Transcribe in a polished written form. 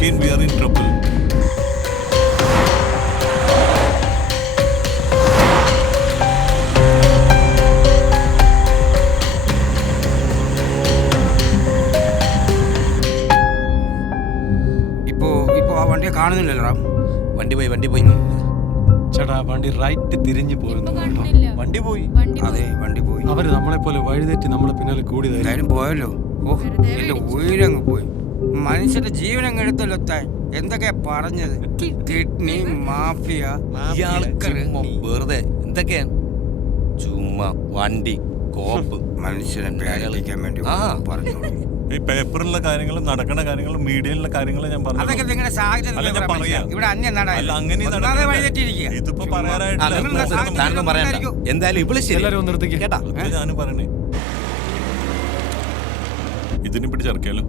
again we are in trouble. ഇപ്പോ ആ വണ്ടിയെ കാണുന്നില്ലല്ലോ റാം. വണ്ടി പോയി ചേട്ടാ വണ്ടി റൈറ്റ് തിരിഞ്ഞു പോയിരുന്നു. വണ്ടി പോയി. അതെ വണ്ടി പോയി. അവര് നമ്മളെ പോലെ വഴിതെറ്റി നമ്മളെ പിന്നാലെ കൂടിയതായിരുന്നു. എന്തായാലും പോയല്ലോ. ഓ എന്റെ ഉയരങ്ങ് പോയി. മനുഷ്യന്റെ ജീവനങ്ങ് എടുത്തല്ലോ താൻ. എന്തൊക്കെയാ പറഞ്ഞത്? കിഡ്നി മാഫിയ വെറുതെ എന്തൊക്കെയാ ചുമ്മാ വണ്ടി കോപ്പ് മനുഷ്യനെ പേടിപ്പിക്കാൻ വേണ്ടി പറഞ്ഞു. ഈ പേപ്പറിലുള്ള കാര്യങ്ങളും നടക്കുന്ന കാര്യങ്ങളും മീഡിയയിലുള്ള കാര്യങ്ങളും ഞാൻ പറഞ്ഞു. അതൊക്കെ നിങ്ങളുടെ സാഹചര്യം ഇവിടെ അന്യം ഇതിപ്പോ പറയാനായിട്ട് എന്തായാലും ഇവിടെ ഞാനും പറയണേ ഇതിനെ പിടിച്ചിറക്കിയാലോ.